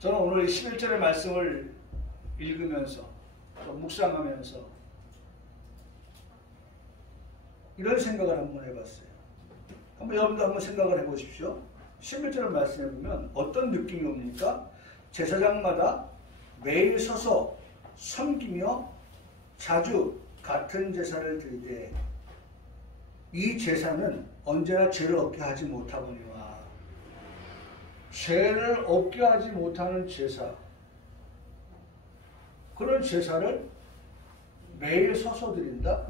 저는 오늘 11절의 말씀을 읽으면서 또 묵상하면서 이런 생각을 한번 해봤어요. 여러분도 한번 생각을 해보십시오. 11절의 말씀에 보면 어떤 느낌이 옵니까? 제사장마다 매일 서서 섬기며 자주 같은 제사를 드리되 이 제사는 언제나 죄를 얻게 하지 못하거니와. 죄를 얻게 하지 못하는 제사, 그런 제사를 매일 서서 드린다?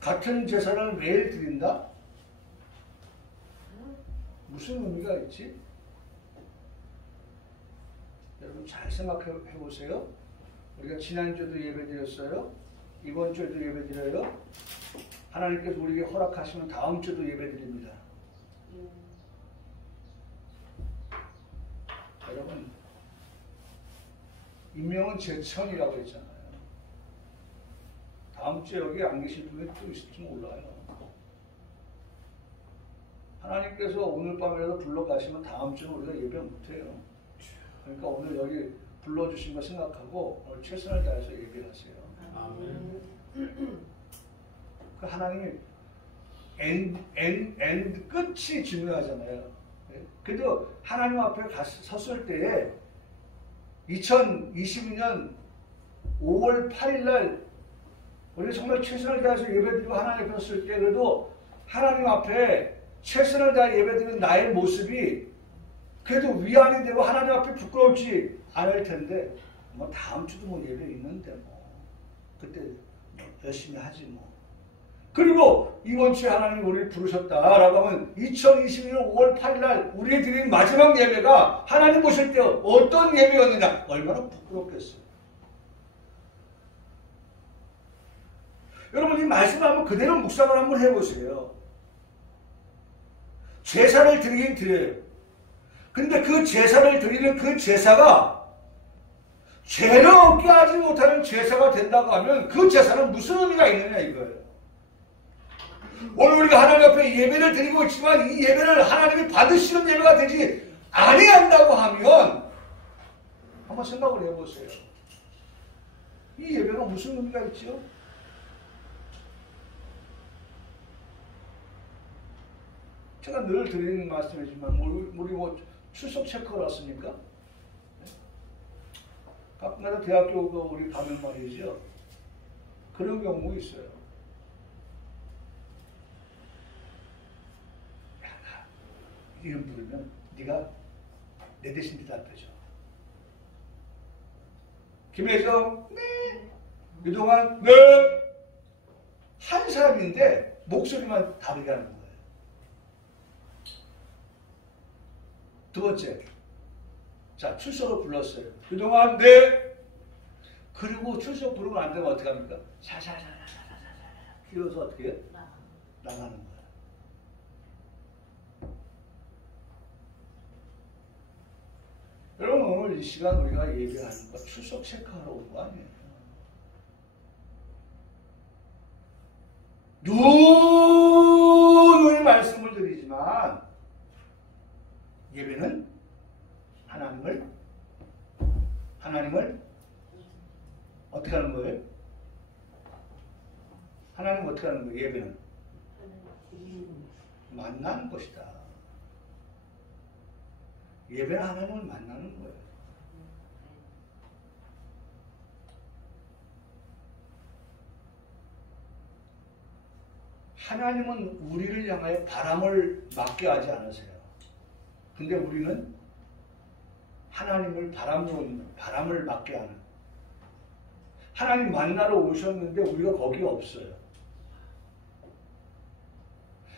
같은 제사를 매일 드린다? 무슨 의미가 있지? 여러분 잘 생각해 보세요. 우리가 지난주도 예배 드렸어요. 이번 주에도 예배 드려요. 하나님께서 우리에게 허락하시면 다음 주도 예배 드립니다. 여러분, 임명은 제천이라고 했잖아요. 다음 주에 여기 안 계실 분이 또 있을지 몰라요. 하나님께서 오늘 밤이라도 불러가시면 다음 주는 우리가 예배 못해요. 그러니까 오늘 여기 불러주신 거 생각하고 오늘 최선을 다해서 예배하세요. 아멘. 그 하나님이 end 끝이 중요하잖아요. 그래도 하나님 앞에 섰을 때에 2022년 5월 8일 날 우리가 정말 최선을 다해서 예배드리고 하나님 앞에 섰을 때 그래도 하나님 앞에 최선을 다해 예배드리는 나의 모습이 그래도 위안이 되고 하나님 앞에 부끄럽지 않을 텐데 뭐 다음 주도 뭐 예배 있는데 뭐 그때 열심히 하지 뭐. 그리고 이번 주에 하나님 우리를 부르셨다라고 하면 2022년 5월 8일 날 우리의 드린 마지막 예배가 하나님 보실 때 어떤 예배였느냐, 얼마나 부끄럽겠어요. 여러분 이 말씀을 한번 그대로 묵상을 한번 해보세요. 제사를 드리긴 드려요. 근데 그 제사를 드리는 그 제사가 죄를 얻게 하지 못하는 제사가 된다고 하면 그 제사는 무슨 의미가 있느냐 이거예요. 오늘 우리가 하나님 앞에 예배를 드리고 있지만 이 예배를 하나님이 받으시는 예배가 되지 아니한다고 하면 한번 생각을 해보세요. 이 예배가 무슨 의미가 있지요? 제가 늘 드리는 말씀이지만 우리 뭐 출석 체크를 왔습니까? 가끔가다 대학교도 우리 가면 말이죠. 그런 경우 있어요. 야, 나 이름 부르면 네가 내 대신 대답해줘. 김혜정, 네. 그동안, 네. 한 사람인데 목소리만 다르게 하는 거예요. 두 번째, 자 출석을 불렀어요. 그동안 네. 그리고 출석 부르면 안 되면 어떻게 합니까? 샤샤샤샤샤샤 끼워서 어떻게 해요? 나가는 거야. 여러분 오늘 이 시간 우리가 예배하는 거 출석 체크하러 온 거 아니에요? 누누이 말씀을 드리지만 예배는 하나님을 어떻게 하는 거예요? 하나님 어떻게 하는 거예요? 예배는 만나는 것이다. 예배는 하나님을 만나는 거예요. 하나님은 우리를 향하여 바람을 맞게 하지 않으세요. 근데 우리는 하나님을 바람을 맞게 하는, 하나님 만나러 오셨는데 우리가 거기 없어요.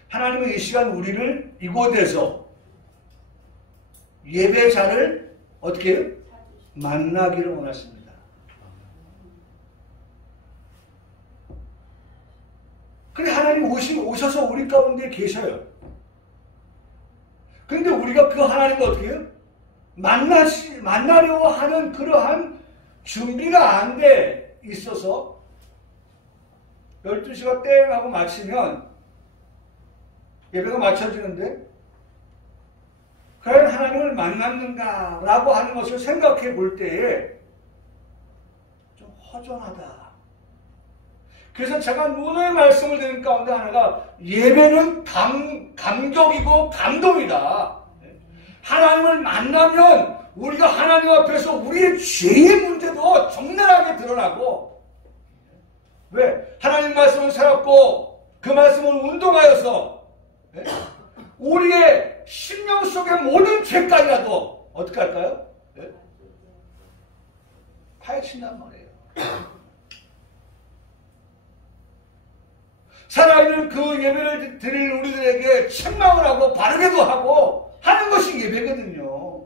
하나님은 이 시간 우리를 이곳에서 예배자를 어떻게 해요? 만나기를 원하십니다. 근데 하나님 오셔서 우리 가운데 계셔요. 근데 우리가 그 하나님을 어떻게 해요? 만나려고 하는 그러한 준비가 안 돼 있어서 12시가 땡 하고 마치면 예배가 마쳐지는데 과연 하나님을 만났는가라고 하는 것을 생각해 볼 때에 좀 허전하다. 그래서 제가 오늘 말씀을 드린 가운데 하나가 예배는 감격이고 감동이다. 하나님을 만나면 우리가 하나님 앞에서 우리의 죄의 문제도 적나라하게 드러나고, 왜? 하나님 말씀을 살았고 그 말씀을 운동하여서 우리의 심령 속의 모든 죄까지라도 어떻게 할까요? 파헤친단 말이에요. 살아있는 그 예배를 드릴 우리들에게 책망을 하고 바르게도 하고 하는 것이 예배거든요.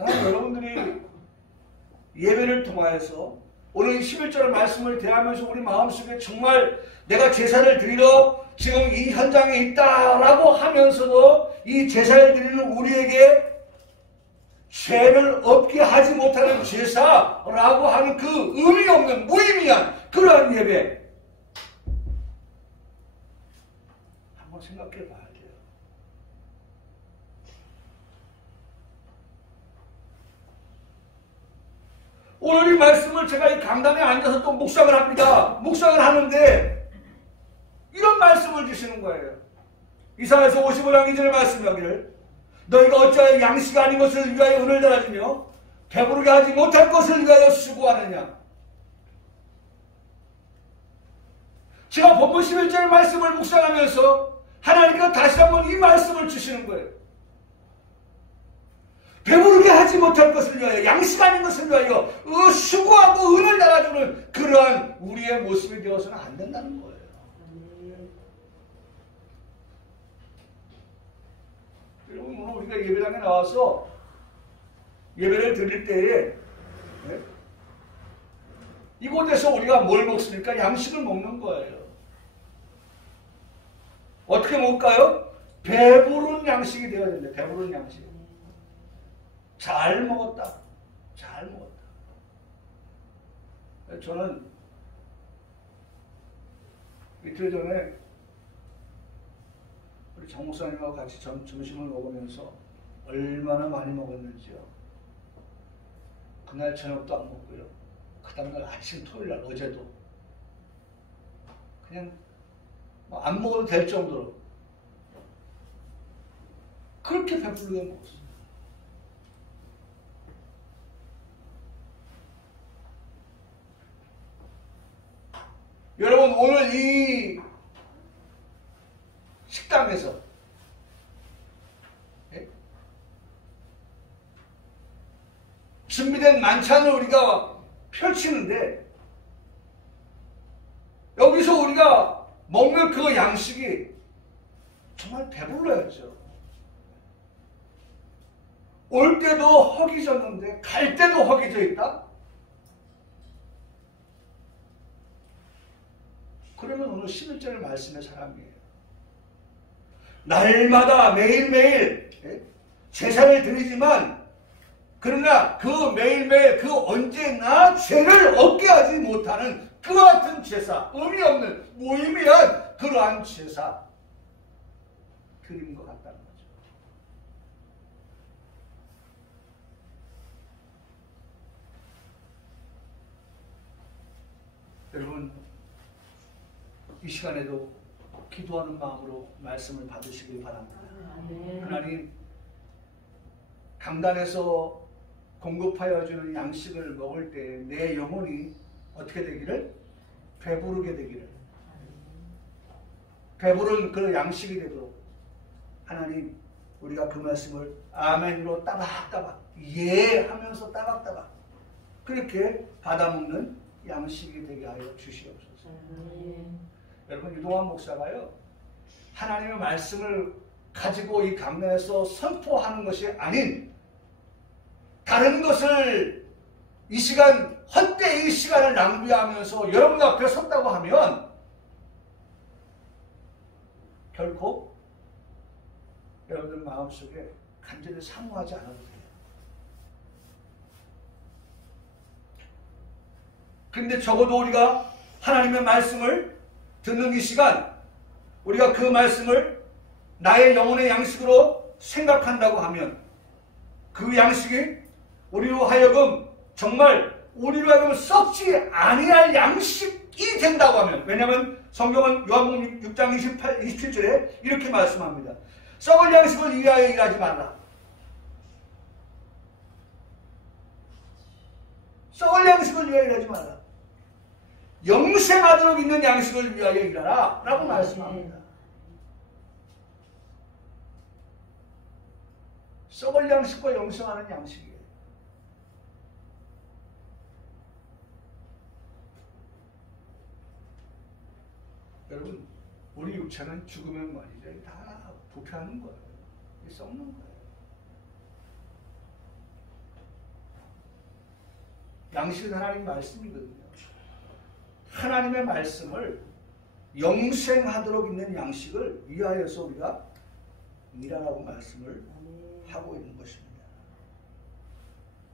여러분들이 예배를 통하여서 오늘 11절 말씀을 대하면서 우리 마음속에 정말 내가 제사를 드리러 지금 이 현장에 있다라고 하면서도 이 제사를 드리는 우리에게 죄를 없게 하지 못하는 제사라고 하는 그 의미 없는 무의미한 그러한 예배 한번 생각해 봐야 돼요. 오늘 이 말씀을 제가 이 강단에 앉아서 또 묵상을 합니다. 묵상을 하는데 이런 말씀을 주시는 거예요. 이사야서 55장 2절에 말씀하기를 너희가 어찌하여 양식 아닌 것을 위하여 은을 달아주며 배부르게 하지 못할 것을 위하여 수고하느냐. 제가 본문 11절 말씀을 묵상하면서 하나님께서 다시 한번 이 말씀을 주시는 거예요. 배부르게 하지 못할 것을 위하여 양식 아닌 것을 위하여 수고하고 은을 달아주는 그러한 우리의 모습이 되어서는 안 된다는 거예요. 여러분 오늘 우리가 예배당에 나와서 예배를 드릴 때에 이곳에서 우리가 뭘 먹습니까? 양식을 먹는 거예요. 어떻게 먹을까요? 배부른 양식이 되어야 된다. 배부른 양식. 잘 먹었다. 잘 먹었다. 저는 이틀 전에 우리 정 목사님하고 같이 점심을 먹으면서 얼마나 많이 먹었는지요. 그날 저녁도 안 먹고요. 그 다음날 아침 토요일날 어제도 그냥 안 먹어도 될 정도로 그렇게 배부르게 먹었어요. 여러분 오늘 이 식당에서 준비된 만찬을 우리가 펼치는데 여기서 우리가 먹는 그 양식이 정말 배불러야죠. 올 때도 허기졌는데 갈 때도 허기져 있다? 그러면 오늘 11절의 말씀의 사람이에요. 날마다 매일매일 제사를 드리지만 그러나 그 매일매일 그 언제나 죄를 얻게 하지 못하는 그와 같은 제사, 의미 없는 무의미한 그러한 제사 드린 것 같다는 거죠. 여러분 이 시간에도 기도하는 마음으로 말씀을 받으시길 바랍니다. 하나님 강단에서 공급하여 주는 양식을 먹을 때 내 영혼이 어떻게 되기를? 배부르게 되기를. 배부른 그 양식이 되도록 하나님 우리가 그 말씀을 아멘으로 따박따박 예 하면서 따박따박 그렇게 받아먹는 양식이 되게 하여 주시옵소서. 여러분 유동환 목사가요 하나님의 말씀을 가지고 이 강단에서 선포하는 것이 아닌 다른 것을 이 시간 헛되이 시간을 낭비하면서 여러분 앞에 섰다고 하면 결코 여러분들 마음속에 간절히 사모하지 않아도 돼요. 근데 적어도 우리가 하나님의 말씀을 듣는 이 시간 우리가 그 말씀을 나의 영혼의 양식으로 생각한다고 하면 그 양식이 우리로 하여금 정말 우리로 하여금 썩지 아니할 양식이 된다고 하면, 왜냐하면 성경은 요한복음 6장 27절에 이렇게 말씀합니다. 썩을 양식을 위하여 일하지 말라. 썩을 양식을 위하여 일하지 말라. 영생하도록 있는 양식을 위하여 일하라 라고 말씀합니다. 썩을 양식과 영생하는 양식이에요. 여러분, 우리 육체는 죽으면 말이죠, 다 부패하는 거예요. 썩는 거예요. 양식은 하나님 말씀이거든요. 하나님의 말씀을 영생하도록 있는 양식을 위하여서 우리가 일하라고 말씀을 하고 있는 것입니다.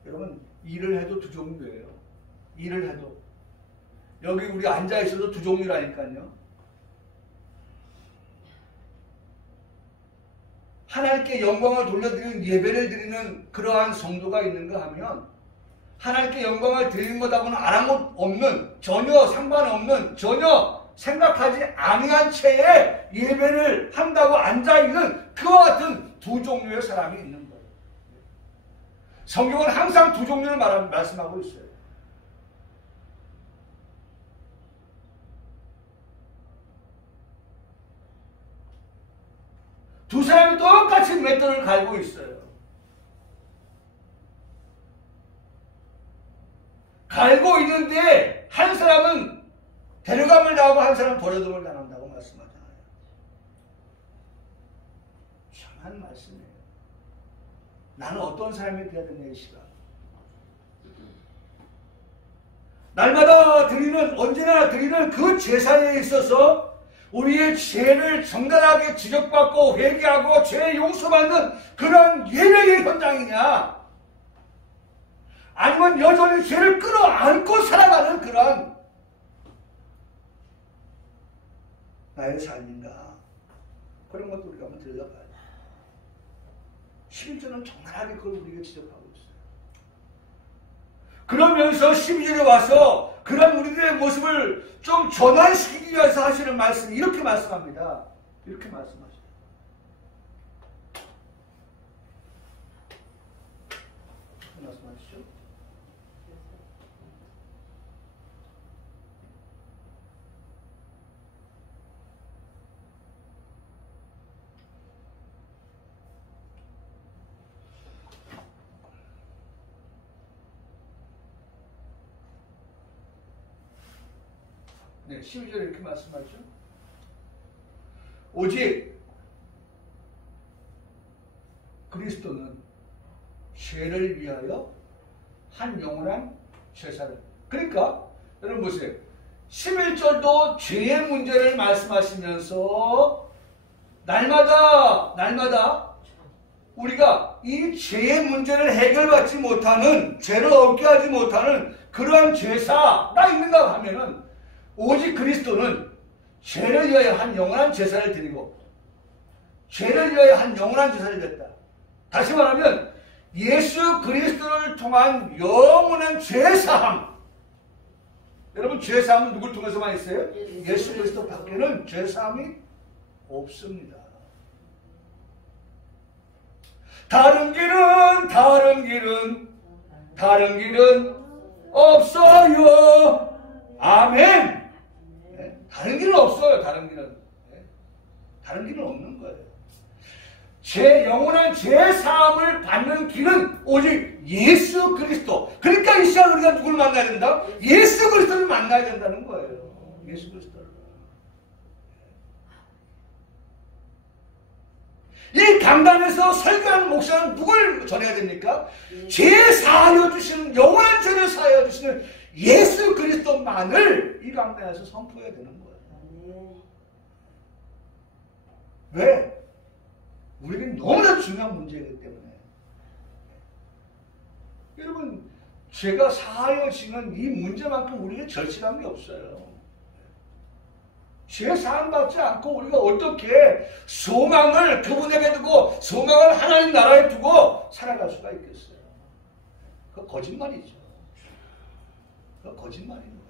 여러분, 일을 해도 두 종류예요. 일을 해도. 여기 우리 앉아 있어도 두 종류라니까요. 하나님께 영광을 돌려드리는 예배를 드리는 그러한 성도가 있는가 하면, 하나님께 영광을 드리는 것하고는 아랑없는, 전혀 상관없는, 전혀 생각하지 아니한 채에 예배를 한다고 앉아있는 그와 같은 두 종류의 사람이 있는 거예요. 성경은 항상 두 종류를 말씀하고 있어요. 두 사람이 똑같이 맷돌을 갈고 있어요. 갈고 있는데 한 사람은 데려감을 당하고 한 사람은 버려둠을 당한다고 말씀하잖아요. 참한 말씀이에요. 나는 어떤 사람이 되어야 되냐, 이 시간. 날마다 드리는, 언제나 드리는 그 제사에 있어서 우리의 죄를 정당하게 지적받고 회개하고 죄 용서받는 그런 예배의 현장이냐, 아니면 여전히 죄를 끌어안고 살아가는 그런 나의 삶인가, 그런 것도 우리가 한번 들여다봐야 돼요. 11절은 정확하게 그걸 우리에게 지적하고 있어요. 그러면서 12절에 와서 그런 우리들의 모습을 좀 전환시키기 위해서 하시는 말씀이 이렇게 말씀합니다. 이렇게 말씀하셔요. 말씀하시죠. 네, 12절에 이렇게 말씀하죠. 오직 그리스도는 죄를 위하여 한 영원한 제사를. 그러니까 여러분 보세요. 11절도 죄의 문제를 말씀하시면서 날마다 우리가 이 죄의 문제를 해결받지 못하는, 죄를 얻게 하지 못하는 그러한 제사가 있는가 하면은, 오직 그리스도는 죄를 위하여 한 영원한 제사를 드리고 죄를 위하여 한 영원한 제사를 드렸다. 다시 말하면 예수 그리스도를 통한 영원한 죄사함. 여러분, 죄사함은 누굴 통해서만 있어요? 예수 그리스도 밖에는 죄사함이 없습니다. 다른 길은 없어요. 아멘. 다른 길은 없어요. 다른 길은 없는 거예요. 영원한 죄사함을 받는 길은 오직 예수 그리스도. 그러니까 이 시간 우리가 누구를 만나야 된다? 예수 그리스도를 만나야 된다는 거예요. 예수 그리스도를. 이 강단에서 설교하는 목사는 누굴 전해야 됩니까? 죄 사하여 주시는, 영원한 죄를 사하여 주시는 예수 그리스도만을 이 강단에서 선포해야 되는 거예요. 왜? 우리는 너무나 중요한 문제이기 때문에. 여러분, 죄가 사하여지는 이 문제만큼 우리에게 절실한 게 없어요. 죄 사함 받지 않고 우리가 어떻게 소망을 그분에게 두고 소망을 하나님 나라에 두고 살아갈 수가 있겠어요? 그거 거짓말이죠. 그거 거짓말인 거예요.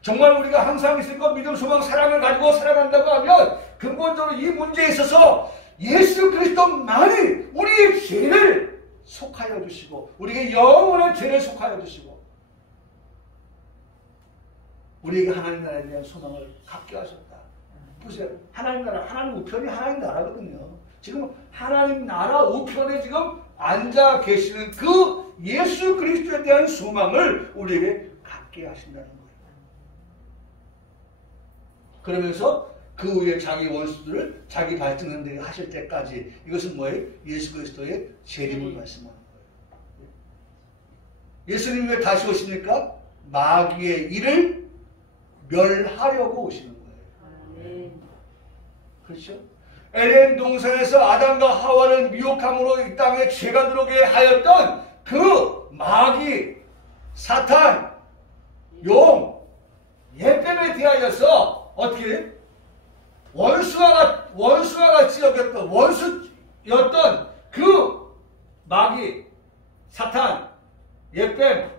정말 우리가 항상 있을 것 믿음, 소망, 사랑을 가지고 살아간다고 하면 근본적으로 이 문제에 있어서 예수 그리스도만이 우리의 죄를 속하여 주시고 우리에게 영원한 죄를 속하여 주시고 우리에게 하나님 나라에 대한 소망을 갖게 하셨다. 보세요. 하나님 나라, 하나님 우편이 하나님 나라거든요. 지금 하나님 나라 우편에 지금 앉아 계시는 그 예수 그리스도에 대한 소망을 우리에게 갖게 하신다는 거예요. 그러면서 그 후에 자기 원수들을 자기 발등한데 하실 때까지 이것은 뭐예요? 예수 그리스도의 재림을 말씀하는 거예요. 예수님이 왜 다시 오십니까? 마귀의 일을 멸하려고 오시는 거예요. 그렇죠? 에덴 동산에서 아담과 하와를 미혹함으로 이 땅에 죄가 들어오게 하였던 그 마귀, 사탄, 용, 옛뱀에 대하여서 어떻게 원수와 같이 여겼던 원수였던 그 마귀, 사탄, 옛뱀,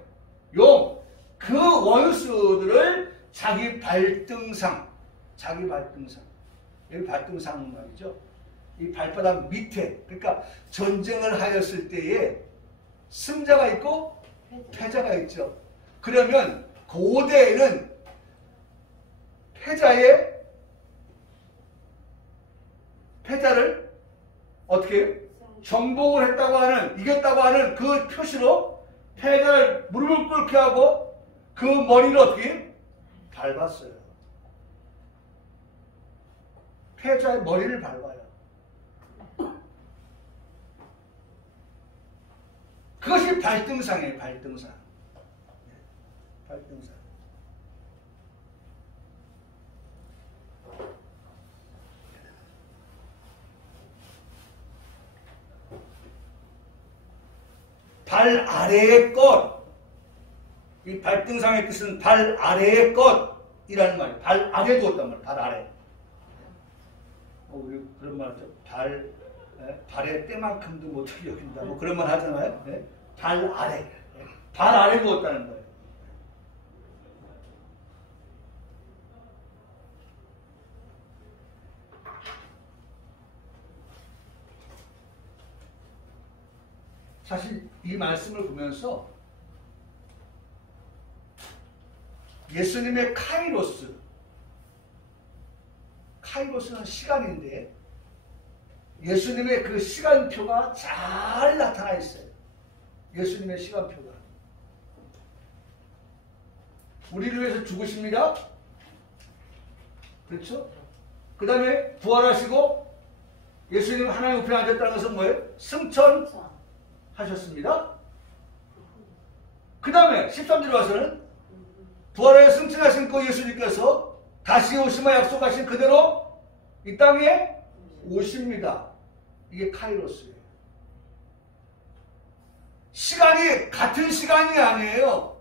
용, 그 원수들을 자기 발등상, 여기 발등상 말이죠. 이 발바닥 밑에, 그러니까 전쟁을 하였을 때에 승자가 있고 패자가 있죠. 그러면 고대에는 패자를 어떻게 해요? 정복을 했다고 하는, 이겼다고 하는 그 표시로 패자를 무릎을 꿇게 하고 그 머리를 어떻게 밟았어요. 패자의 머리를 밟아요. 그것이 발등상이에요. 발등상. 발등상. 발 아래의 것. 이 발등상의 뜻은 발 아래의 것이라는 말이에요. 발 아래 두었단 말이에요. 발 아래. 우리 그런 말 하죠. 발의 때만큼도 못하게 여긴다. 뭐 그런 말 하잖아요. 네? 발 아래. 발 아래 두었다는 거예요. 사실 이 말씀을 보면서 예수님의 카이로스는 시간인데 예수님의 그 시간표가 잘 나타나 있어요. 예수님의 시간표가. 우리를 위해서 죽으십니다. 그렇죠? 그 다음에 부활하시고 예수님 하나님 우편에 앉았다는 것은 뭐예요? 승천하셨습니다. 그 다음에 13절에 와서는 부활에 승천하신 그 예수님께서 다시 오시마 약속하신 그대로 이 땅에 오십니다. 이게 카이로스예요. 시간이 같은 시간이 아니에요.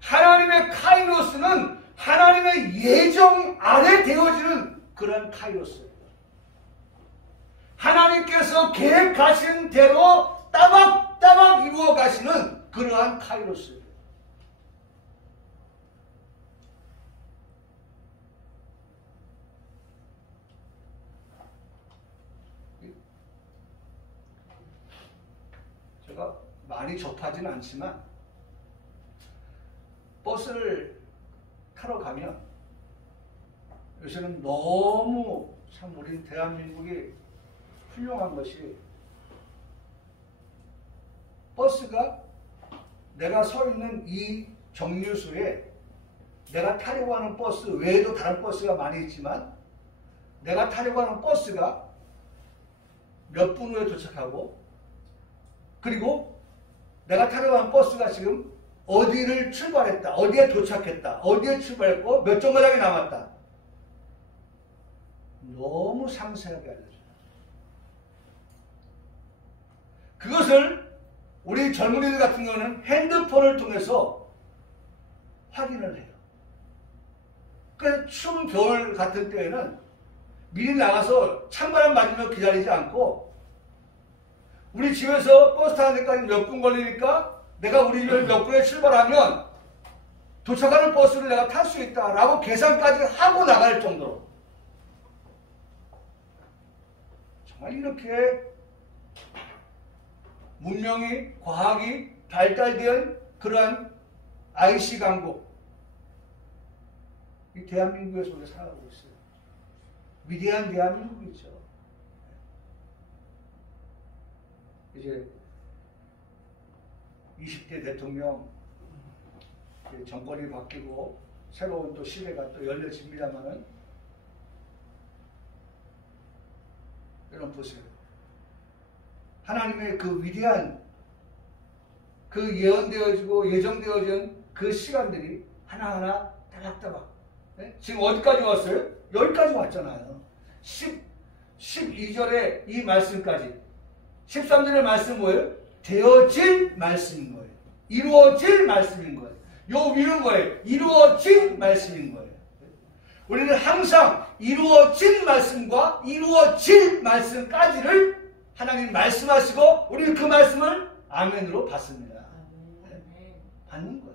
하나님의 카이로스는 하나님의 예정 아래 되어지는 그런 카이로스예요. 하나님께서 계획하신 대로 따박따박 이루어 가시는 그러한 카이로스예요. 제가 많이 접하지는 않지만 버스를 타러 가면 요새는 너무 참 우리 대한민국이 훌륭한 것이 버스가 내가 서 있는 이 정류소에 내가 타려고 하는 버스 외에도 다른 버스가 많이 있지만 내가 타려고 하는 버스가 몇 분 후에 도착하고 그리고 내가 타려고 하는 버스가 지금 어디를 출발했다, 어디에 도착했다, 어디에 출발했고 몇 정거장이 남았다. 너무 상세하게 알려줘요. 그것을 우리 젊은이들 같은 경우는 핸드폰을 통해서 확인을 해요. 그래서 추운 겨울 같은 때에는 미리 나가서 찬바람 맞으며 기다리지 않고 우리 집에서 버스 타는 데까지 몇 분 걸리니까 내가 우리 집에 몇 분에 출발하면 도착하는 버스를 내가 탈 수 있다라고 계산까지 하고 나갈 정도로 정말 이렇게 문명이 과학이 발달된 그러한 IC 강국 이 대한민국에서 우리가 살아가고 있어요. 위대한 대한민국이죠. 이제 20대 대통령 정권이 바뀌고 새로운 또 시대가 또 열려집니다만은 여러분 보세요. 하나님의 그 위대한 그 예언되어지고 예정되어진 그 시간들이 하나하나 따박따박 네? 지금 어디까지 왔어요? 여기까지 왔잖아요. 12절에 이 말씀까지 13절의 말씀 뭐예요? 되어질 말씀인 거예요. 이루어질 말씀인 거예요. 요 위는 거예요. 이루어진 말씀인 거예요. 우리는 항상 이루어진 말씀과 이루어질 말씀까지를 하나님 말씀하시고 우리는 그 말씀을 아멘으로 받습니다. 네? 받는 거예요.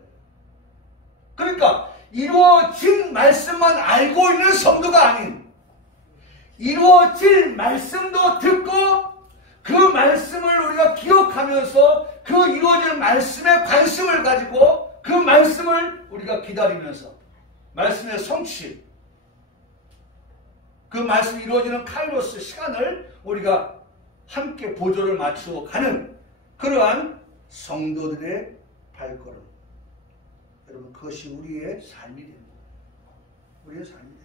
그러니까 이루어진 말씀만 알고 있는 성도가 아닌 이루어질 말씀도 듣고 그 말씀을 우리가 기억하면서 그 이루어질 말씀에 관심을 가지고 그 말씀을 우리가 기다리면서 말씀의 성취 그 말씀이 이루어지는 카이로스 시간을 우리가 함께 보조를 맞추어 가는 그러한 성도들의 발걸음 여러분 그것이 우리의 삶이 됩니다. 우리의 삶입니다.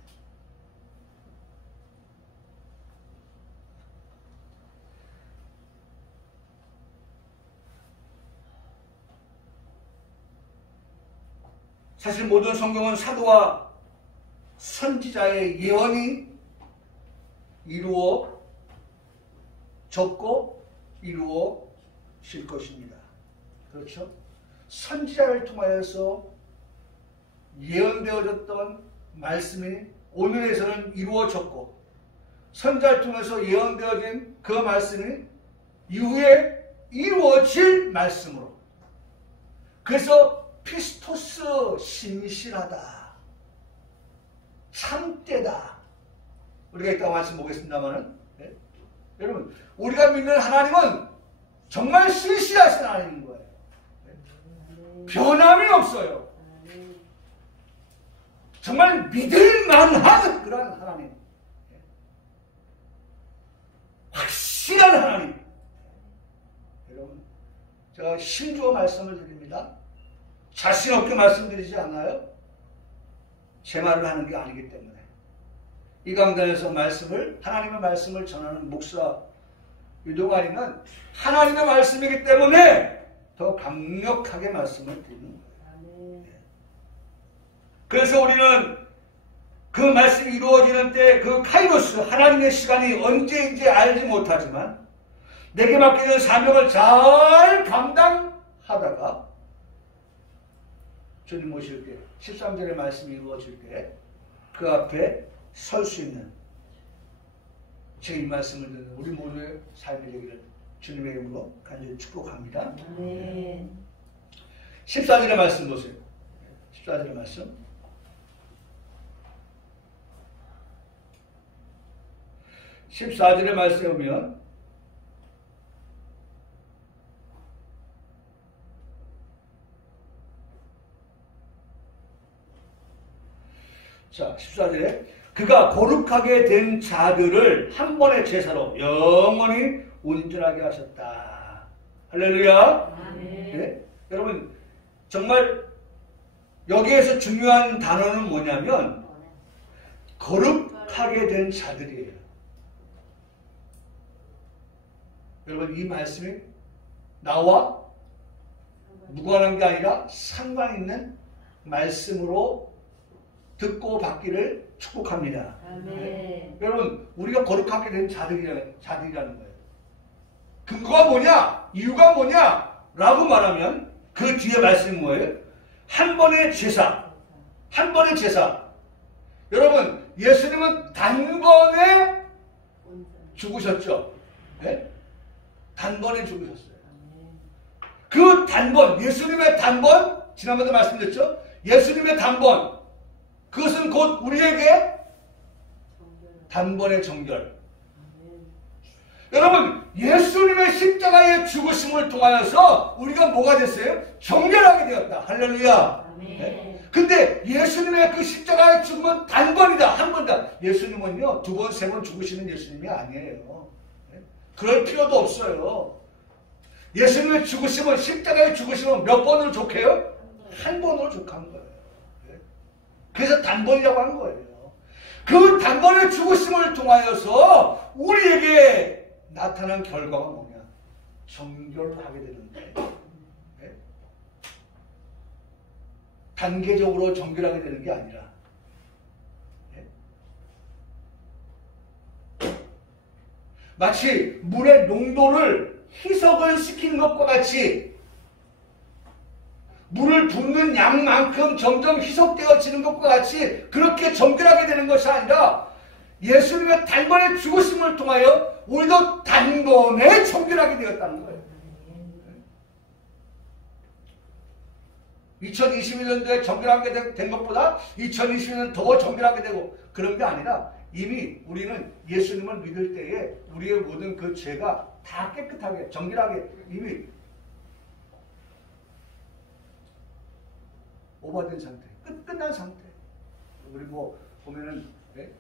사실 모든 성경은 사도와 선지자의 예언이 이루어졌고 이루어질 것입니다. 그렇죠? 선지자를 통하여서 예언되어졌던 말씀이 오늘에서는 이루어졌고 선지자를 통해서 예언되어진 그 말씀이 이후에 이루어질 말씀으로 그래서 피스토스 신실하다 참되다 우리가 이따 말씀 보겠습니다만은 네? 여러분 우리가 믿는 하나님은 정말 신실하신 하나님인 거예요. 네? 변함이 없어요. 정말 믿을만한 그런 하나님 네? 확실한 하나님 여러분 제가 힘주어 말씀을 드립니다. 자신 없게 말씀드리지 않아요. 제 말을 하는 게 아니기 때문에 이 강단에서 하나님의 말씀을 전하는 목사 유동아리는 하나님의 말씀이기 때문에 더 강력하게 말씀을 드리는 거예요. 그래서 우리는 그 말씀이 이루어지는 때 그 카이로스 하나님의 시간이 언제인지 알지 못하지만 내게 맡기는 사명을 잘 감당하다가 주님 모실 때 13절의 말씀이 이루어질 때 그 앞에 설 수 있는 제 이 말씀을 듣는 우리 모두의 삶이 되기를 주님의 이름으로 간절히 축복합니다. 네. 14절의 말씀 보세요. 14절의 말씀. 14절의 말씀에 보면 자, 14절에 그가 거룩하게 된 자들을 한 번의 제사로 영원히 온전하게 하셨다. 할렐루야. 네? 여러분 정말 여기에서 중요한 단어는 뭐냐면 거룩하게 된 자들이에요. 여러분 이 말씀이 나와 무관한 게 아니라 상관있는 말씀으로 듣고 받기를 축복합니다. 네. 여러분 우리가 거룩하게 된 자들이라는 거예요. 근거가 뭐냐? 이유가 뭐냐? 라고 말하면 그 뒤에 말씀이 뭐예요? 한 번의 제사. 한 번의 제사. 여러분, 예수님은 단번에 죽으셨죠? 네? 단번에 죽으셨어요. 그 단번, 예수님의 단번, 지난번에 말씀드렸죠? 예수님의 단번, 그것은 곧 우리에게 단번의 정결. 여러분, 예수님의 십자가의 죽으심을 통하여서 우리가 뭐가 됐어요? 정결하게 되었다. 할렐루야. 네? 근데 예수님의 그 십자가의 죽음은 단번이다. 한 번이다. 예수님은요, 두 번, 세 번 죽으시는 예수님이 아니에요. 네? 그럴 필요도 없어요. 예수님의 죽으심은, 십자가의 죽으심은 몇 번으로 족해요? 한 번으로 족한 거예요. 네? 그래서 단번이라고 한 거예요. 그 단번의 죽으심을 통하여서 우리에게 나타난 결과가 뭐냐? 정결을 하게 되는데, 네? 단계적으로 정결하게 되는 게 아니라, 네? 마치 물의 농도를 희석을 시키는 것과 같이 물을 붓는 양만큼 점점 희석되어지는 것과 같이 그렇게 정결하게 되는 것이 아니라 예수님의 단번에 죽으심을 통하여 우리도 단번에 정결하게 되었다는 거예요. 2021년도에 정결하게 된 것보다 2020년 더 정결하게 되고 그런 게 아니라 이미 우리는 예수님을 믿을 때에 우리의 모든 그 죄가 다 깨끗하게 정결하게 이미 오버된 상태, 끝난 상태. 우리 뭐 보면은 네?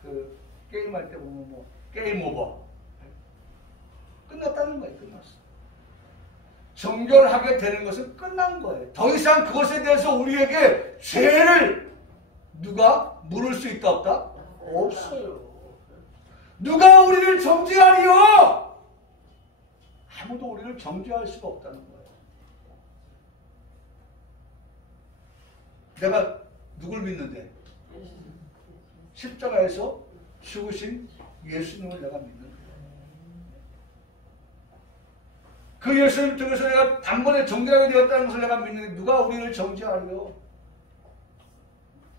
그 게임할 때 보면 뭐 게임 오버. 네? 끝났다는 거예요. 끝났어. 정결하게 되는 것은 끝난 거예요. 더 이상 그것에 대해서 우리에게 죄를 누가 물을 수 있다 없다? 없어요. 누가 우리를 정죄하리요? 아무도 우리를 정죄할 수가 없다는 거예요. 내가 누굴 믿는데? 십자가에서 죽으신 예수님을 내가 믿는 거예요. 그 예수님 통해서 내가 단번에 정결하게 되었다는 것을 내가 믿는데 누가 우리를 정죄하려?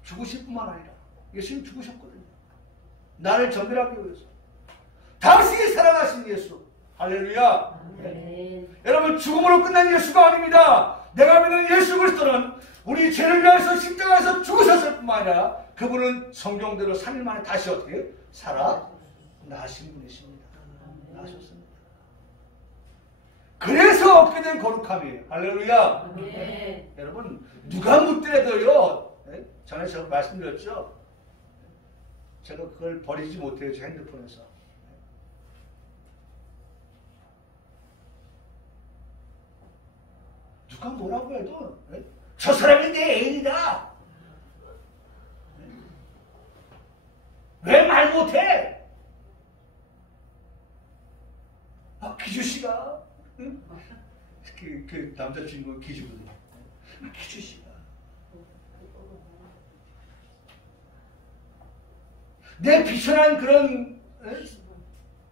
죽으실 뿐만 아니라 예수님 죽으셨거든요. 나를 정결하기 위해서. 다시 살아나신 예수. 할렐루야. 네. 여러분, 죽음으로 끝난 예수가 아닙니다. 내가 믿는 예수 그리스도는 우리 죄를 위해서 십자가에서 죽으셨을 뿐만 아니라 그분은 성경대로 3일 만에 다시 어떻게 살아나신 분이십니다. 나셨습니다. 그래서 얻게 된 거룩함이에요. 할렐루야. 네. 여러분, 누가 묻더라도요, 네? 전에 제가 말씀드렸죠. 제가 그걸 버리지 못해요. 제 핸드폰에서. 누가 뭐라고 해도 네? 저 사람이 내 애인이다. 왜 말 못해? 아, 기주씨가 응? 그 남자 주인공 기주거든요. 기주씨가 내 비천한 그런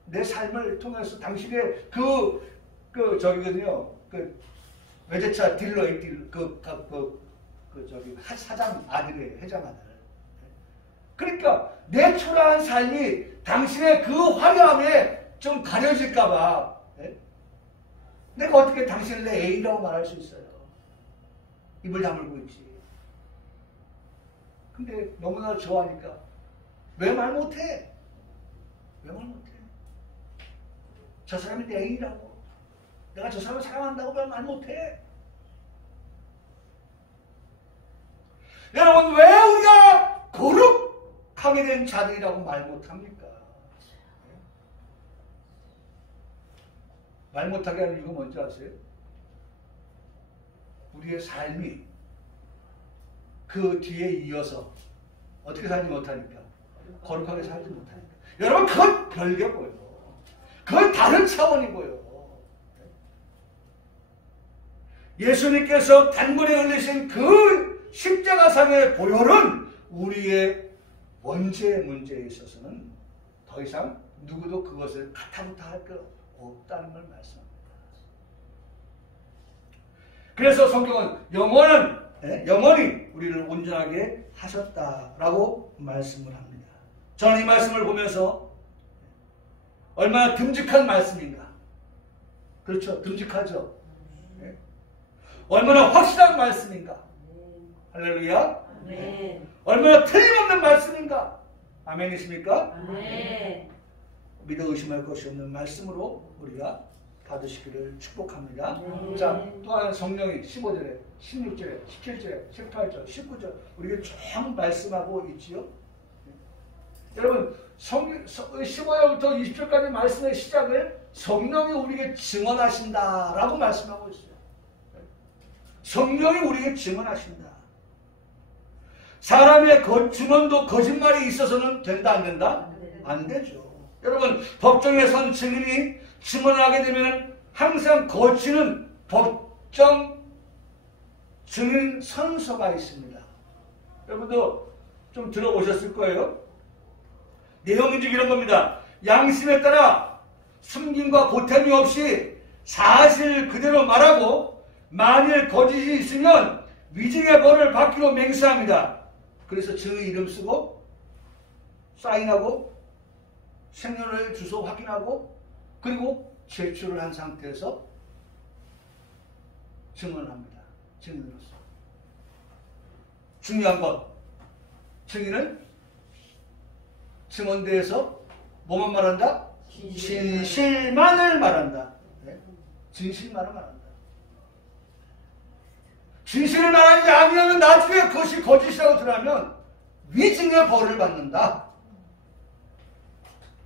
내 삶을 통해서 당신의 저기거든요. 외제차 딜러의 저기 사장 아들이에요. 회장 아들. 그러니까 내 초라한 삶이 당신의 그 화려함에 좀 가려질까봐 내가 어떻게 당신을 내 애인이라고 말할 수 있어요? 입을 다물고 있지. 근데 너무나 좋아하니까 왜 말 못해? 왜 말 못해? 저 사람이 내 애인이라고. 내가 저 사람을 사랑한다고 왜 말 못해? 여러분, 왜 우리가 거룩하게 된 자들이라고 말 못합니까? 말 못하게 하는 이유가 뭔지 아세요? 우리의 삶이 그 뒤에 이어서 어떻게 살지 못하니까, 거룩하게 살지 못하니까. 여러분, 그건 별개고요. 그건 다른 차원이고요. 예수님께서 단번에 흘리신 그 십자가상의 보혈은 우리의 원죄의 문제에 있어서는 더 이상 누구도 그것을 가타부타 할 것 없다는 걸 말씀합니다. 그래서 성경은 영원한 영원히 우리를 온전하게 하셨다라고 말씀을 합니다. 저는 이 말씀을 보면서 얼마나 듬직한 말씀인가. 그렇죠. 듬직하죠. 얼마나 확실한 말씀인가. 할렐루야. 아멘. 얼마나 틀림없는 말씀인가. 아멘이십니까? 아멘. 믿어 의심할 것이 없는 말씀으로 우리가 받으시기를 축복합니다. 네. 자, 또한 성령이 15절에, 16절에, 17절에, 18절, 19절 우리에게 쭉 말씀하고 있지요. 여러분 15절부터 20절까지 말씀의 시작을 성령이 우리에게 증언하신다라고 말씀하고 있어요. 성령이 우리에게 증언하신다. 사람의 증언도 거짓말이 있어서는 된다 안 된다? 안 되죠. 여러분 법정에 선 증인이 증언하게 되면 항상 거치는 법정 증인 선서가 있습니다. 여러분도 좀 들어보셨을 거예요. 내용은 이런 겁니다. 양심에 따라 숨김과 보탬이 없이 사실 그대로 말하고 만일 거짓이 있으면 위증의 벌을 받기로 맹세합니다. 그래서 증인 이름 쓰고 사인하고 생년월 주소 확인하고 그리고 제출을 한 상태에서 증언합니다. 증인으로서. 중요한 건 증인은 증언대에서 뭐만 말한다? 진실만을 말한다. 네? 진실만을 말한다. 진실을 말하지 아니하면 나중에 그것이 거짓이라고 드러나면 위증의 벌을 받는다.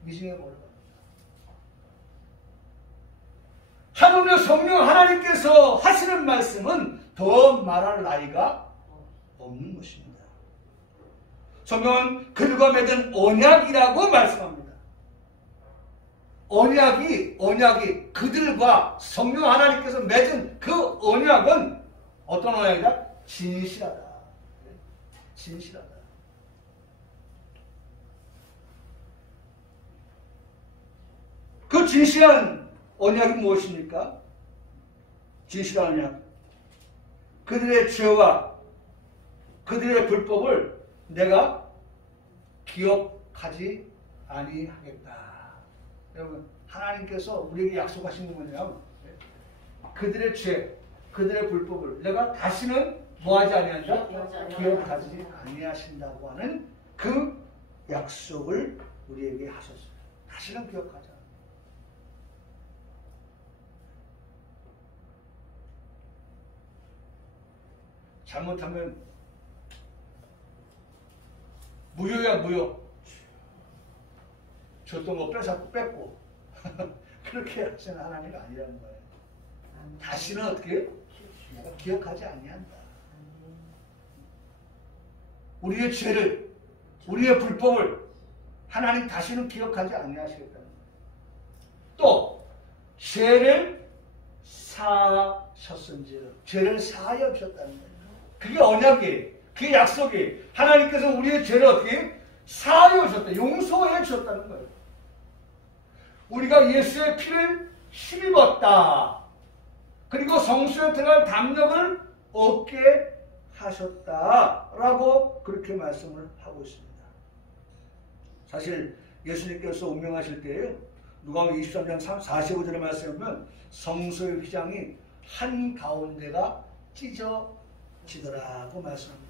위증의 벌을 받는다. 하물며 성령 하나님께서 하시는 말씀은 더 말할 나이가 없는 것입니다. 성경은 그들과 맺은 언약이라고 말씀합니다. 언약이 그들과 성령 하나님께서 맺은 그 언약은 어떤 언약이다? 진실하다. 진실하다. 그 진실한 언약이 무엇입니까? 진실한 언약. 그들의 죄와 그들의 불법을 내가 기억하지 아니하겠다. 여러분 하나님께서 우리에게 약속하신 건 뭐냐면 그들의 죄, 그들의 불법을 내가 다시는 뭐하지 아니한다? 기억하지 아니하신다고 하는 그 약속을 우리에게 하셨어요. 다시는 기억하지 않아요. 잘못하면 무효야 무효. 줬던 거 뺏고 그렇게 하시는 하나님이 아니라는 거예요. 다시는 어떻게 기억하지 아니한다. 우리의 죄를, 우리의 불법을 하나님 다시는 기억하지 아니하시겠다는 거예요. 또 죄를 사하셨은지 죄를 사하여 주셨다는 거예요. 그게 언약이에요. 그게 약속이에요. 하나님께서 우리의 죄를 어떻게 사하여 주셨다. 용서해 주셨다는 거예요. 우리가 예수의 피를 힘입었다. 그리고 성수에 들어갈 담력을 얻게 하셨다라고 그렇게 말씀을 하고 있습니다. 사실 예수님께서 운명하실 때에요. 누가복음 23장 45절에 말씀하면 성소의 휘장이 한가운데가 찢어지더라고 말씀합니다.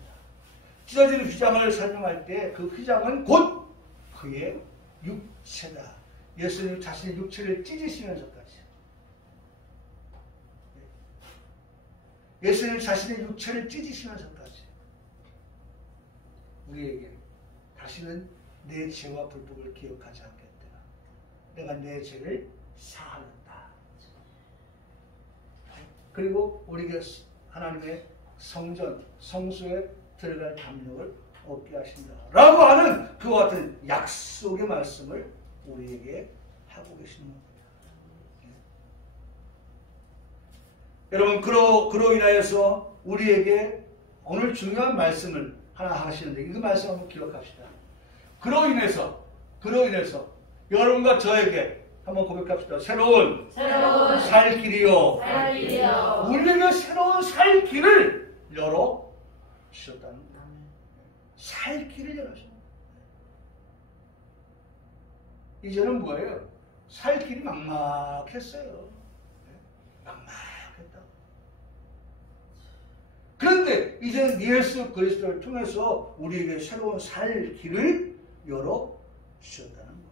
찢어지는 휘장을 설명할 때 그 휘장은 곧 그의 육체다. 예수님 자신의 육체를 찢으시면서까지 예수님 자신의 육체를 찢으시면서까지 우리에게 다시는 내 죄와 불법을 기억하지 않겠다. 내가 내 죄를 사하였다. 그리고 우리가 하나님의 성전, 성소에 들어갈 담력을 얻게 하신다. 라고 하는 그와 같은 약속의 말씀을 우리에게 하고 계시는 겁니다. 여러분 그로 인하여서 우리에게 오늘 중요한 말씀을 하나 하시는데 이 말씀 한번 기억합시다. 그로 인해서 여러분과 저에게 한번 고백합시다. 새로운 살 길이요. 우리에게 새로운 살 길을 열어 주셨다는 거예요. 살 길을 열어주셨다. 이제는 뭐예요? 살 길이 막막했어요. 막막했다. 그런데 이제는 예수 그리스도를 통해서 우리에게 새로운 살 길을 열어주셨다는 거예요.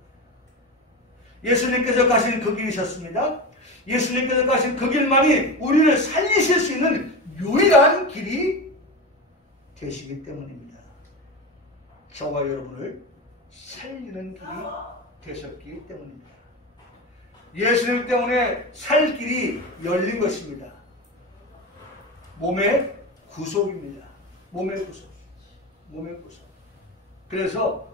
예수님께서 가신 그 길이셨습니다. 예수님께서 가신 그 길만이 우리를 살리실 수 있는 유일한 길이 되시기 때문입니다. 저와 여러분을 살리는 길이 되셨기 때문입니다. 예수님 때문에 살 길이 열린 것입니다. 몸의 구속입니다. 몸의 구속. 몸의 구속. 그래서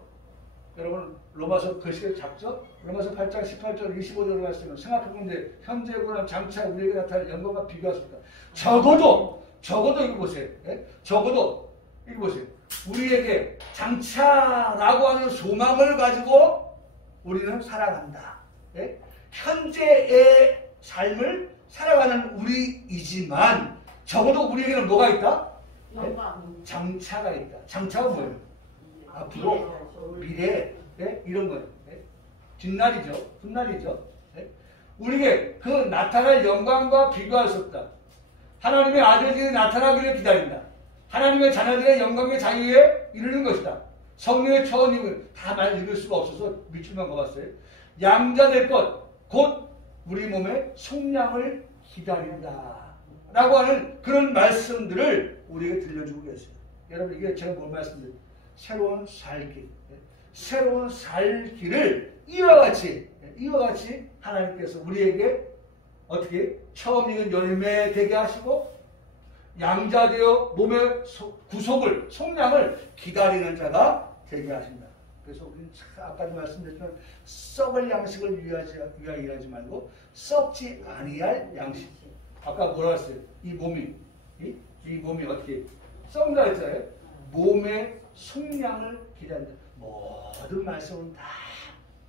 여러분 로마서 글씨를 잡죠? 로마서 8장 18절 25절을 말씀을 생각해보는데 현재보다 장차 우리에게 나타날 영광과 비교하십니다. 적어도 이거 보세요. 예? 적어도 이거 보세요. 우리에게 장차라고 하는 소망을 가지고 우리는 살아간다. 예? 현재의 삶을 살아가는 우리이지만 적어도 우리에게는 뭐가 있다? 예? 장차가 있다. 장차가 뭐예요? 앞으로 미래 예? 이런 거예요. 예? 뒷날이죠. 훗날이죠. 예? 우리에게 그 나타날 영광과 비교할 수 없다. 하나님의 아들들이 나타나기를 기다린다. 하나님의 자녀들의 영광의 자유에 이르는 것이다. 성령의 초원임을 다 말 읽을 수가 없어서 밑줄만 가봤어요. 양자될 것 곧 우리 몸의 속량을 기다린다 라고 하는 그런 말씀들을 우리에게 들려주고 계세요. 여러분 이게 제가 뭘 말씀드려요? 새로운 살길, 새로운 살길을 이와 같이 하나님께서 우리에게 어떻게 처음 익은 열매 되게 하시고 양자되어 몸의 구속을 속량을 기다리는 자가 되게 하신다. 그래서 우리는 아까도 말씀드렸지만 썩을 양식을 위하여 일하지 말고 썩지 아니할 양식. 아까 뭐라 했어요? 이 몸이 어떻게 썩는다 했잖아요. 몸의 속량을 기다린다. 모든 말씀은 다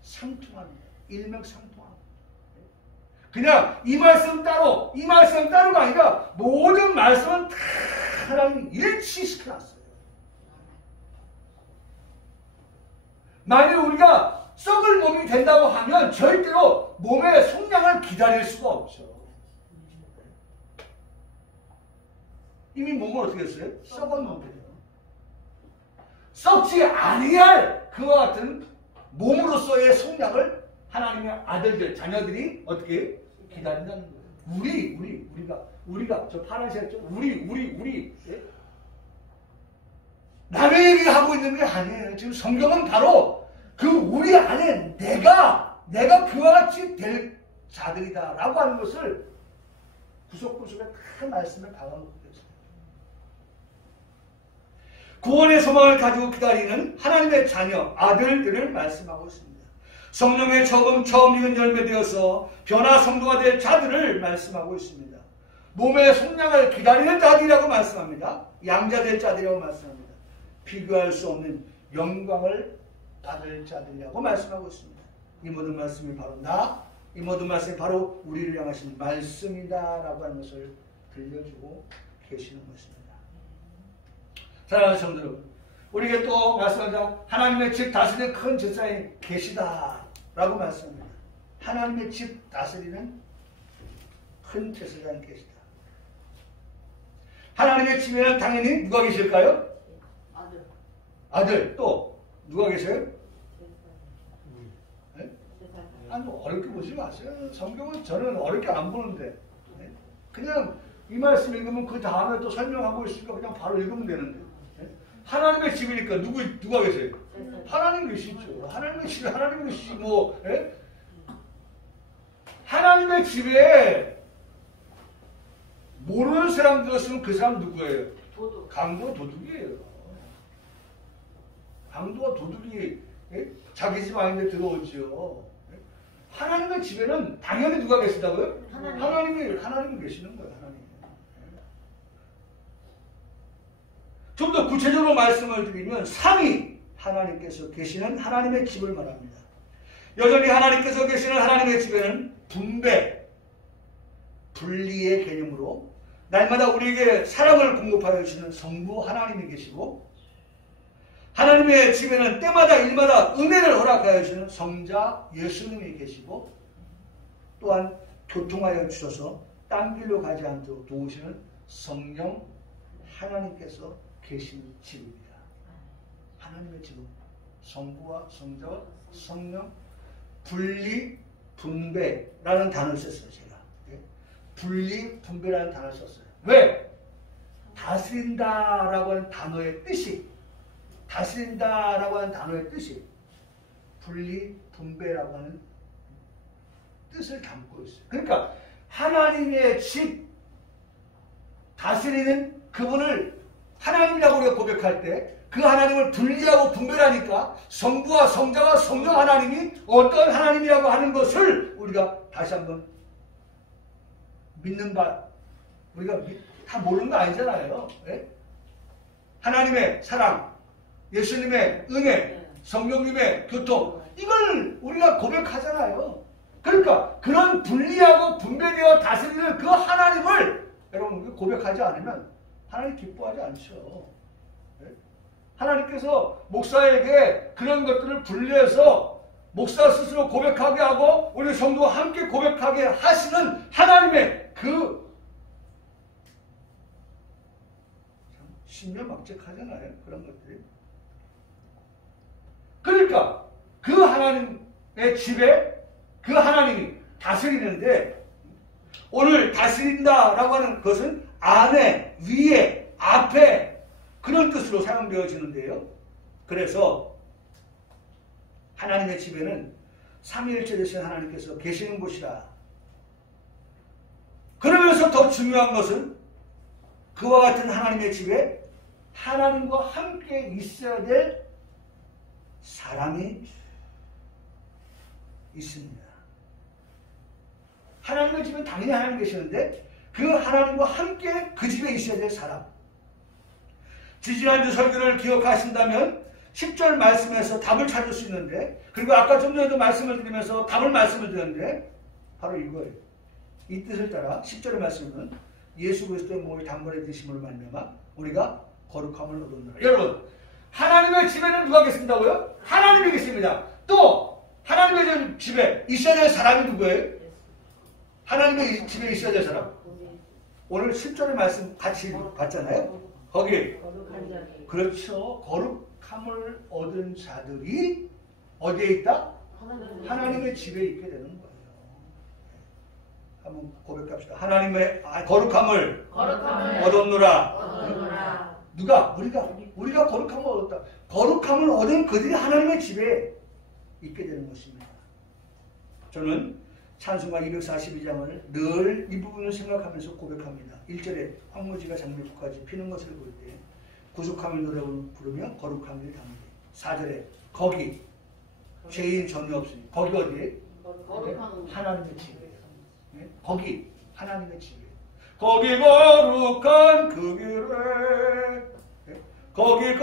상통합니다. 일맥상통합니다. 그냥 이 말씀 따로, 이 말씀 따로가 아니라 모든 말씀은 다 하나님이 일치시켜놨어요. 만일 우리가 썩을 몸이 된다고 하면 절대로 몸의 속량을 기다릴 수가 없죠. 이미 몸을 어떻게 했어요? 썩은 몸이에요. 썩지 아니할 그와 같은 몸으로서의 속량을 하나님의 아들들, 자녀들이 어떻게 기다린다는 거예요. 우리가 저 파란색 우리 예? 남의 얘기하고 있는 게 아니에요. 지금 성경은 바로 그 우리 안에 내가 그와 같이 될 자들이다 라고 하는 것을 구석구석에 다 말씀을 박아놓고 계세요. 구원의 소망을 가지고 기다리는 하나님의 자녀, 아들들을 말씀하고 있습니다. 성령의 처음 익은 열매되어서 변화 성도가 될 자들을 말씀하고 있습니다. 몸의 속량을 기다리는 자들이라고 말씀합니다. 양자될 자들이라고 말씀합니다. 비교할 수 없는 영광을 받을 자들이라고 말씀하고 있습니다. 이 모든 말씀이 바로 이 모든 말씀이 바로 우리를 향하신 말씀이다라고 하는 것을 들려주고 계시는 것입니다. 사랑하는 성도 여러분, 우리에게 또 말씀하자 하나님의 집 다스리는 큰 제사장이 계시다라고 말씀합니다. 하나님의 집 다스리는 큰 제사장이 계시다. 하나님의 집에는 당연히 누가 계실까요? 아들 또 누가 계세요? 네? 아니 어렵게 보지 마세요. 성경은 저는 어렵게 안 보는데 네? 그냥 이 말씀 읽으면 그 다음에 또 설명하고 있으니까 그냥 바로 읽으면 되는데 네? 하나님의 집이니까 누가 계세요? 하나님 계시죠. 하나님의 집에 하나님 계시지 뭐 네? 하나님의 집에 모르는 사람 들었으면 그 사람 누구예요? 강도가 도둑이에요. 강도가 도둑이 자기 집 안에 들어오죠. 하나님의 집에는 당연히 누가 계시다고요? 하나님이 계시는 거예요. 하나님. 좀 더 구체적으로 말씀을 드리면 삼위 하나님께서 계시는 하나님의 집을 말합니다. 여전히 하나님께서 계시는 하나님의 집에는 분리의 개념으로 날마다 우리에게 사랑을 공급하여 주시는 성부 하나님이 계시고, 하나님의 집에는 때마다 일마다 은혜를 허락하여 주시는 성자 예수님이 계시고, 또한 교통하여 주셔서 딴 길로 가지 않도록 도우시는 성령 하나님께서 계신 집입니다. 하나님의 집은 성부와 성자와 성령 분리 분배라는 단어를 썼어요. 제가 분리 분배라는 단어를 썼어요. 왜? 다스린다라고 하는 단어의 뜻이, 다스린다라고 하는 단어의 뜻이 분리 분배라고 하는 뜻을 담고 있어요. 그러니까 하나님의 집 다스리는 그분을 하나님이라고 우리가 고백할 때 그 하나님을 분리하고 분별하니까 성부와 성자와 성령 하나님이 어떤 하나님이라고 하는 것을 우리가 다시 한번 믿는 바, 우리가 다 모르는 거 아니잖아요. 네? 하나님의 사랑, 예수님의 은혜, 성령님의 교통, 이걸 우리가 고백하잖아요. 그러니까 그런 분리하고 분별되어 다스리는 그 하나님을 여러분 고백하지 않으면 하나님 기뻐하지 않죠. 네? 하나님께서 목사에게 그런 것들을 분리해서 목사 스스로 고백하게 하고 우리 성도와 함께 고백하게 하시는 하나님의 그 신묘막측하잖아요. 그런 것들이. 그러니까 그 하나님의 집에 그 하나님이 다스리는데, 오늘 다스린다라고 하는 것은 안에, 위에, 앞에 그런 뜻으로 사용되어지는데요. 그래서 하나님의 집에는 삼위일체 되신 하나님께서 계시는 곳이라. 그러면서 더 중요한 것은 그와 같은 하나님의 집에 하나님과 함께 있어야 될 사람이 있습니다. 하나님의 집은 당연히 하나님 계시는데 그 하나님과 함께 그 집에 있어야 될 사람. 지지난주 설교를 기억하신다면 10절 말씀에서 답을 찾을 수 있는데, 그리고 아까 좀 전에도 말씀을 드리면서 답을 말씀을 드렸는데 바로 이거예요. 이 뜻을 따라 10절의 말씀은 예수 그리스도의 몸을 단번에 드심으로 말미암아 우리가 거룩함을 얻었노라. 여러분, 하나님의 집에는 누가 계신다고요? 하나님이 계십니다. 또 하나님의 집에 있어야 될 사람이 누구예요? 하나님의 집에 있어야 될 사람. 오늘 10절의 말씀 같이 봤잖아요. 거기 그렇죠. 거룩함을 얻은 자들이 어디에 있다? 하나님의 집에 있게 되는 거예요. 한번 고백합시다. 하나님의 거룩함을 얻었노라. 누가? 우리가 거룩함을 얻었다. 거룩함을 얻은 그들이 하나님의 집에 있게 되는 것입니다. 저는 찬송가 242장을 늘 이 부분을 생각하면서 고백합니다. 1절에 황무지가 장미꽃까지 피는 것을 볼 때 구속함의 노래를 부르며 거룩함을 담으리. 4절에 거기 죄인 전혀 없으니. 거기 어디에? 하나님의 집이에요. 네? 거기 하나님의 집이에요. 거기 거룩한 그 길에, 네? 거기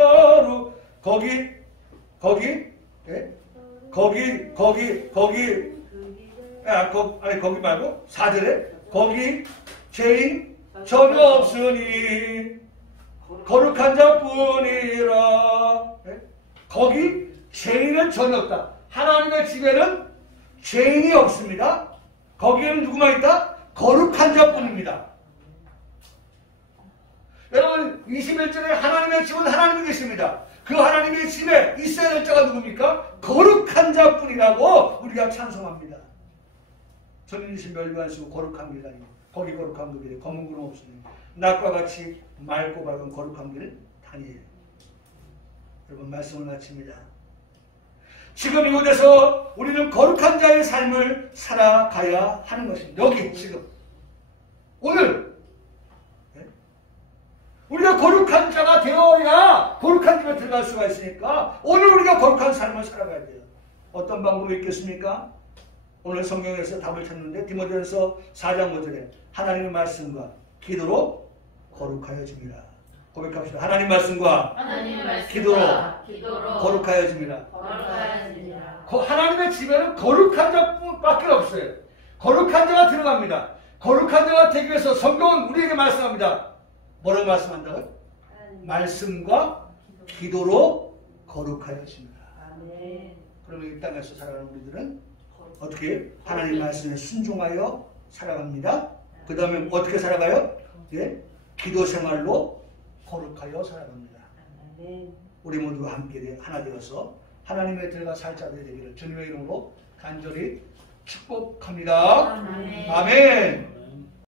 거기 말고 4절에 거기 죄인 전혀 없으니 거룩한 자뿐이라. 네? 거기 죄인은 전혀 없다. 하나님의 집에는 죄인이 없습니다. 거기에는 누구만 있다? 거룩한 자뿐입니다. 여러분, 21절에 하나님의 집은 하나님이 계십니다. 그 하나님의 집에 있어야 될 자가 누굽니까? 거룩한 자뿐이라고 우리가 찬송합니다. 전인이신 멸관수 거룩한 길 다니고 거기 거룩한 그 길에 검은 구름 없으니 낮과 같이 맑고 밝은 거룩한 길을 다니에요. 여러분, 말씀을 마칩니다. 지금 이곳에서 우리는 거룩한 자의 삶을 살아가야 하는 것입니다. 여기 지금 오늘 우리가 거룩한 자가 되어야 거룩한 집에 들어갈 수가 있으니까 오늘 우리가 거룩한 삶을 살아가야 돼요. 어떤 방법이 있겠습니까? 오늘 성경에서 답을 찾는데 디모데전서 4장 5절에 하나님의 말씀과 기도로 거룩하여짐이라. 고백합시다. 하나님 말씀과 기도로 거룩하여짐이라. 하나님의 집에는 거룩한 자뿐밖에 없어요. 거룩한 자가 들어갑니다. 거룩한 자가 되기 위해서 성경은 우리에게 말씀합니다. 뭐라고 말씀한다고요? 말씀과 기도로 거룩하여 하십니다. 그러면 이 땅에서 살아가는 우리들은 어떻게 하나님 말씀에 순종하여 살아갑니다. 그 다음에 어떻게 살아가요? 예? 기도 생활로 거룩하여 살아갑니다. 우리 모두가 함께 하나 되어서 하나님의 들과 살 자들이 되기를 주님의 이름으로 간절히 축복합니다. 아멘.